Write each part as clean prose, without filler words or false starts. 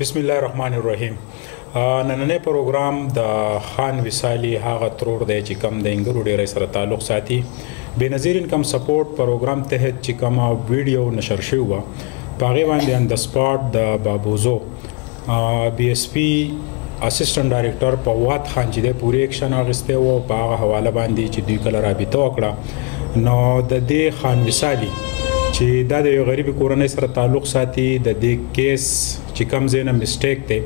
بسم الله الرحمن الرحیم. نننې پروګرام د خان وصالي هغه ترور دی چې کم د انګرو ډیرې سره تعلق ساتي. بنظیر انکم سپورٹ پروگرام تحت چې کوم ویډیو نشر شوی و په هغه باندې ان د سپورټ د بابوزو بي اس پي اسسٹنٹ ډایریکټر فؤاد خان چې د پوری ایکشن اغسته و په هغه حواله باندې چې دوی کله رابطه وکړه نو د دې خان وصالي چې دا د یو غریب کورنۍ سره تعلق ساتي د دې کیس چې کم زینه میسټیک دی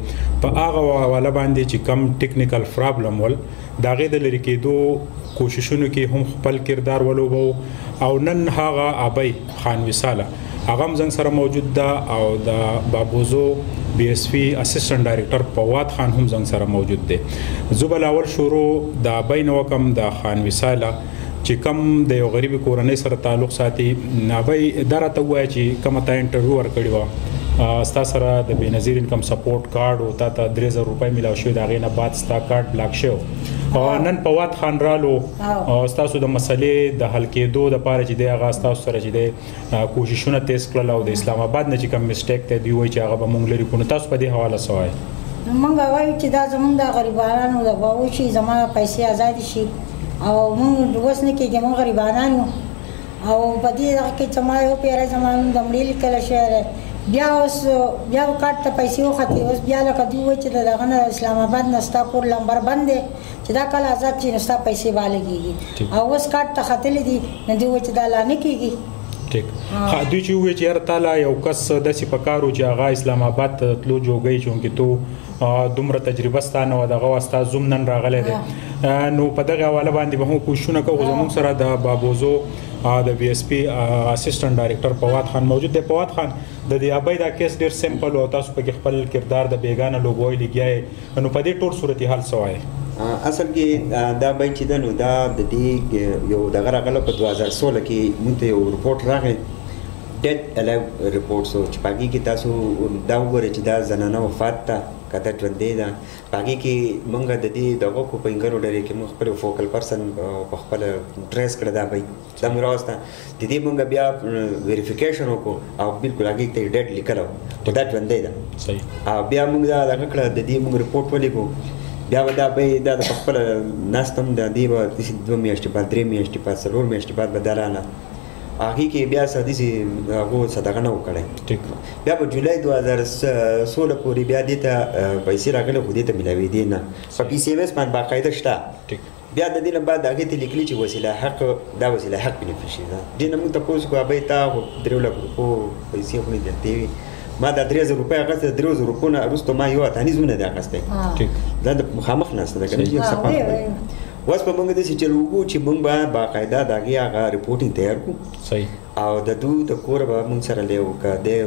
په هغه حواله باندې چې کم ټیکنیکل پرابلم ول دا غي د لری کېدو کوششونو کې هم خپل کردار ولوبو او نن هغه ابي خان وصاله هغه زنګ سره موجود ده او د بابوزو بي اس پي اسسٹنٹ ډایریکټر فؤاد خان هم زنګ سره موجود دی. زوبل اول شروع د بین وکم د خان وصاله چې کم د یو غریب کورنۍ سره تعلق ساتي نابي اداره ته وایي چې کومه تا انټرویو ورکړی و ستا سره د بنظیر انکم سپورټ کارت او تا 3000 روپۍ ملاو شوی دا غینه بعد ستا کارت بلاک شو او نن فؤاد خان رالو او تاسو د مسلې د حل کېدو د پاره چې د هغه تاسو سره چې د کوششونه تیز کړل او د اسلام آباد نه چې کوم میسټیک ته دی وایي چې هغه به مونږ لري کو تاسو په دې حواله سوای مونږ وایو چې دا زمونږ د غریبانو د باو شي زموږ پیسې آزاد شي او مونږ دوس نه کېږي مونږ غریبانو او په دې دغه کې چې ما یو پیره زمانو د مړي لیکل شوی بیا اوس بیا کارت ته پیسې وختې اوس بیا لکه دوی وایي چې دغه نه اسلام آباد نه ستا کور لمبر بند دی چې دا کله آزاد چې نو ستا پیسې به لګېږي او اوس کارت ته ختلی دي نو دوی وایي چې دا لا نه کېږي. ټیک دوی چې وایي چې یاره تعالی یو کس داسې په کار و چې هغه اسلام آباد ته تلو جوګی چونکې تو دومره تجربه ستانه و دغه واسطه زوم نن راغلی دی نو په دغه حواله باندې به هم کوششونه کوو زموږ سره د بابوزو د بي اس پي اسسٹنٹ ډایریکټر فؤاد خان موجود دی. فؤاد خان د دې ابي دا کیس ډیر سمپل او تاسو په خپل کردار د بیگانه لوګوي لګیای نو په دې ټول صورتحال سوای اصل کې دا به چې دنو دا د دې یو دغه راغله په 2016 کې موږ یو رپورت راغی ډیت الو رپورټ سو چې پاګي کې تاسو دا وګورئ چې دا زنانه وفات تا کته ژوندې ده پاګي کې مونږ د دې دغه کو په انګرو ډېرې کې مونږ خپل فوکل پرسن په خپل ټریس کړی دا به دا موږ راوسته د دې مونږ بیا ویریفیکیشن وکړو او بالکل هغه ته ډیټ لیکلو چې دا ژوندې ده صحیح او بیا مونږ دا دغه کړه د دې مونږ رپورټ ولیکو بیا دا به دا د خپل ناستم د دې و 2 میاشتې بعد 3 میاشتې بعد 4 میاشتې بعد بدلانه هغه کې بیا سادي هغه صدقه نه وکړي ټیک بیا په جولای 2016 پورې بیا دې ته پیسې راغله خو دې ته ملاوي دي نه په پی سی ایس باندې باقاعده شته ټیک بیا د دې نه بعد هغه ته لیکلي چې وسیله حق دا وسیله حق بنفشي ده دې نه موږ تاسو کو به تا 3 لک روپو پیسې خو نه دي ما دا 3000 روپۍ هغه 3000 روپو نه ارسته ما یو اتانی زونه ده اخسته ټیک دا د مخامخ نه ستنه کنه یو صفه واس په موږ د سې چلوګو چې موږ به باقاعده داګه هغه ریپورټینګ تیار کو صحیح او د دوی د کور به موږ سره لیو کده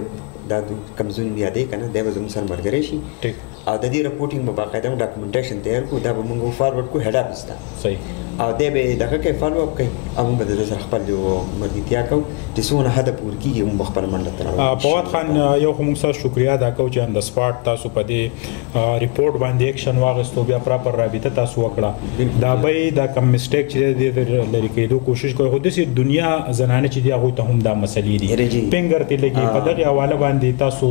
دا کمزون یادې کنه دا به موږ سره مرګري شي ټیک او د دې ریپورټینګ په باقاعده ډاکومېنټیشن تیار کو دا به موږ فارورډ کو هډ اپ استا صحیح او دا به دغه کې فالو اپ کوي او موږ د سره خپل جو مرګتیا کو چې څونه حد پور کیږي موږ خپل منډه تر فؤاد خان یو کوم سره شکریا ادا کوم چې د سپورټ تاسو په دې ریپورت باندې ایکشن واغستو بیا پراپر رابطه تاسو وکړه دا به دا کم میسټیک چې د لری کېدو کوشش کوي خو د دنیا زنانه چې دی هغه ته هم دا مسلې دي پنګر ته لګي په دغه حواله باندې تاسو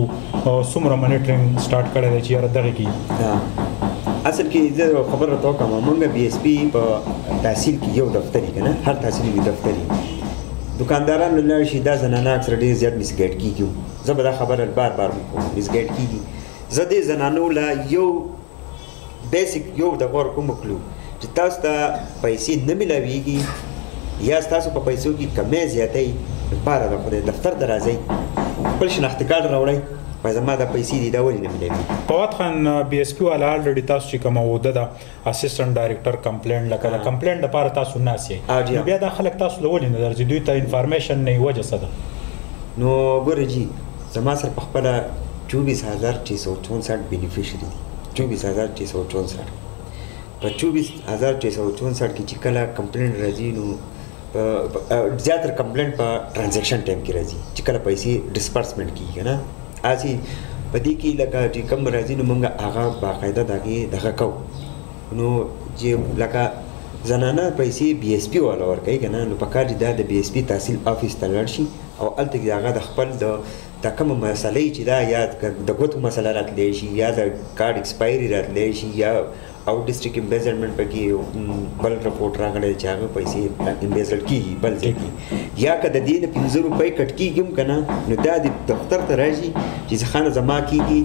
سمره مانیټرینګ سٹارټ کړی دی چې دغه کې اصل کې زه خبره راته کوم مونږ بي اس پي په تحصیل کې یو دفتر کنه هر تحصیل یو دفتر دکاندارانو لاره شي دا زنانه اکثر ډیر زیات مسګیټ کیږي زه به دا خبره بار بار کوم مسګیټ کیږي زه دې زنانو لا یو بیسیک یو د غور کوم کلو چې تاسو ته پیسې نه ملاويږي یا تاسو په پیسو کې کمې زیاتې لپاره د خپل دفتر درازي خپل شناخت کارت راوړئ په زما د پیسې دی دا ولې نه ملي. فؤاد خان بي اس پي والا الریډي تاسو چې کوم وده د اسسټنټ ډایریکټر کمپلینټ لکه کمپلینټ لپاره تاسو ناسي بیا د خلک تاسو لولې نه درځي دوی ته انفارمیشن نه وجه څه ده نو ګورې جی زما سره په خپل 24664 بینیفیشري دي 24664 په 24664 کې چې کله کمپلینټ راځي نو زیاتره کمپلینټ په ټرانزیکشن ټایم کې راځي چې کله پیسې ډسپرسمنټ کیږي نه اسی په دې کې لکه چې کم راځي نو موږ هغه باقاعده دغه کوو نو چې لکه زنانه پیسې بي اس پي والا ورکوي که نه نو په کار چې دا د بي اس پي تحصیل افیس ته لاړ شي او هلته کې هغه د خپل د دا کومه مسله چې دا یا د ګوتو مسله راتلی شي یا د کارډ ایکسپایري راتلی شي یا آؤٹ ډسټریکټ امبیزلمنټ پکې بل رپورټ راغلی چې هغه پیسې امبیزل کېږي بل ځای کې یا که د دې نه 15 روپۍ کټ کېږي هم که نه نو دا د دفتر ته راشي چې خانه زما کېږي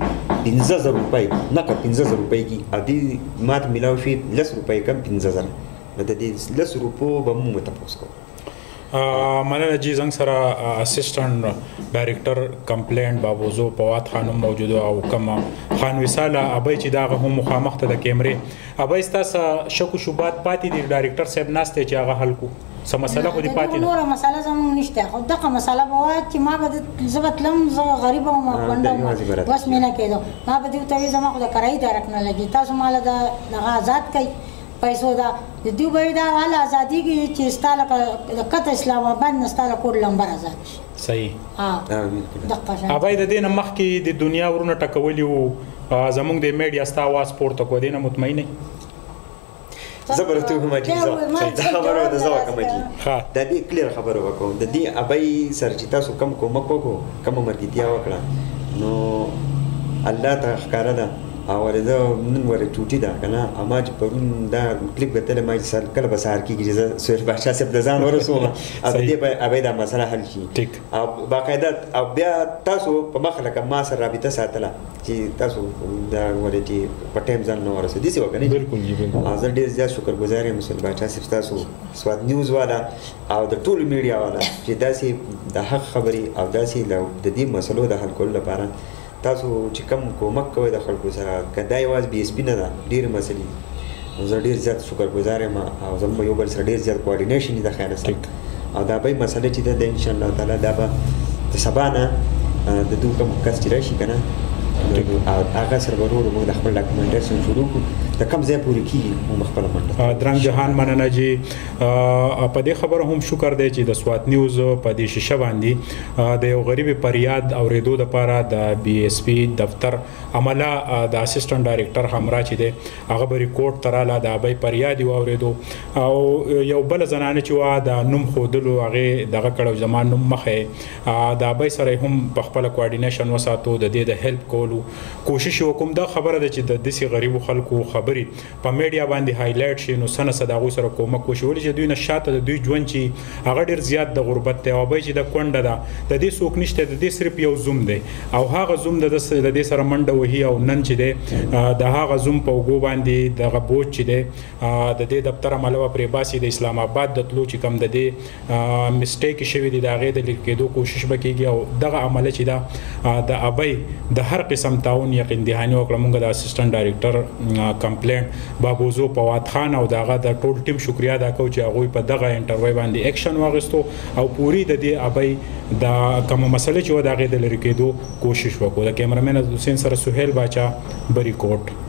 15000 روپۍ نه که 15000 روپۍ کېږي او دې ما ته میلاو شوي 10 روپۍ کم 15000 نو د دې 10 روپو به مو تپوس کوو. مننه جی زنګ سره اسسٹنٹ ډایریکټر کمپلینټ بابوزو فؤاد خانم موجود او کوم خان وساله ابي چې دا هم مخامخ ته د کیمرې ابي تاسو شکو شوبات پاتې دي ډایریکټر صاحب ناشته چې هغه حل کو سم مسله خو دي پاتې نور مسله زموږ نشته خو دغه مسله به چې ما به زبطلم زه غریب او ما ونده بس مینه کېدو ما به دې ته زما خو د کرای درک نه لګي تاسو مال د آزاد کړئ پیسو دا د دوی دا ول ازادي کې چې ستاله د کته اسلام آباد نه ستاله کوډ لمبر آزاد شي صحیح دغه ابای د دې مخ کې د دنیا ورونه ټکولي وو زمونږ د میډیا ستا आवाज پورته کو دینه مطمئنه زبرته هم چې دا خبره ده زو کوم چې د دې کلیر خبره وکړم د دې ابای سر چې تاسو کم کومک وکړو کوم مرګتیا وکړه نو الله ته ښکارا ده او ورته نن ورته ټوټی ده کنه اما چې پرون دا کلیپ غتل ما چې سر کله بسار کیږي چې سویر بادشاہ صاحب د ځان ورسوم او دې به ابای دا مسله حل شي او باقاعده او بیا تاسو په مخلک ما سره رابطه ساتله چې تاسو دا ورته په ټیم ځان نو ورسې دي څه وکنه بالکل جی بالکل حاضر ډیر زیات شکرګزار یم مسل بادشاہ صاحب تاسو سواد نیوز والا او د ټول میډیا والا چې داسې د حق خبري او داسې د دې مسلو د حل کولو لپاره تاسو چې کوم کومک کوئ د خلکو سره کدا یوازې بي اس پی نه ده ډېرې مسلې نو زه ډېر زیات شکرګزار یم او زموږ یو بل سره ډېر زیات کوارډینیشن د خیال سره او دا به مسله چې ده د انشاءالله تعالی دا به د سبا نه د دوی کوم کس چې راشي که نه هغه سره به ورو موږ د خپل ډاکومنټیشن شروع کړو د کوم ځای پورې کېږي موږ خپله منډه درنګ جهان مننه جی په دې خبره هم شکر دی چې د سوات نیوز په دې شیشه باندې د یو غریب فریاد اورېدو لپاره د بي اس پی دفتر عمله د اسسټنټ ډایریکټر همراه چې دی هغه به ریکورډ تراله د ابۍ فریاد یې واورېدو او یو بله زنانه چې وه د نوم ښودلو هغې دغه کړی زما نوم مخی د ابۍ سره هم په خپله کوارډینیشن وساتو د دې د هیلپ کولو کوشش وکوم دا خبره ده چې د داسې غریبو خلکو خبرې په میډیا باندې هایلایټ شي نو څه نه څه د هغوی سره کومک وشي ولې چې دوی نه شاته د دوی ژوند چې هغه ډېر زیات د غربت دی او ابۍ چې د کونډه ده د دې څوک نشته د دې صرف یو زوم دی او هغه زوم د دې سره منډه وهي او نن چې دی د هغه زوم په اوږو باندې دغه بوج چې دی د دې دفتر عمله به پرې باسي د اسلام آباد د تلو چې کوم د دې مسټیک شوي دي د هغې د لیک کېدو کوشش به کېږي او دغه عمله چې ده د ابۍ د هر قسم تعاون یقین دهاني وکړه موږ د اسسټنټ ډایریکټر کمپلینټ بابوزو فؤاد خان او دغه د ټول ټیم شکریا ادا کوو چې هغوی په دغه انټرویو باندې ایکشن واخیستو او پوری د دې ابۍ د کومه مسله چې وه د هغې د لرې کېدو کوشش وکړو د کیمرامین حسین سره سهیل باچه بری کوټ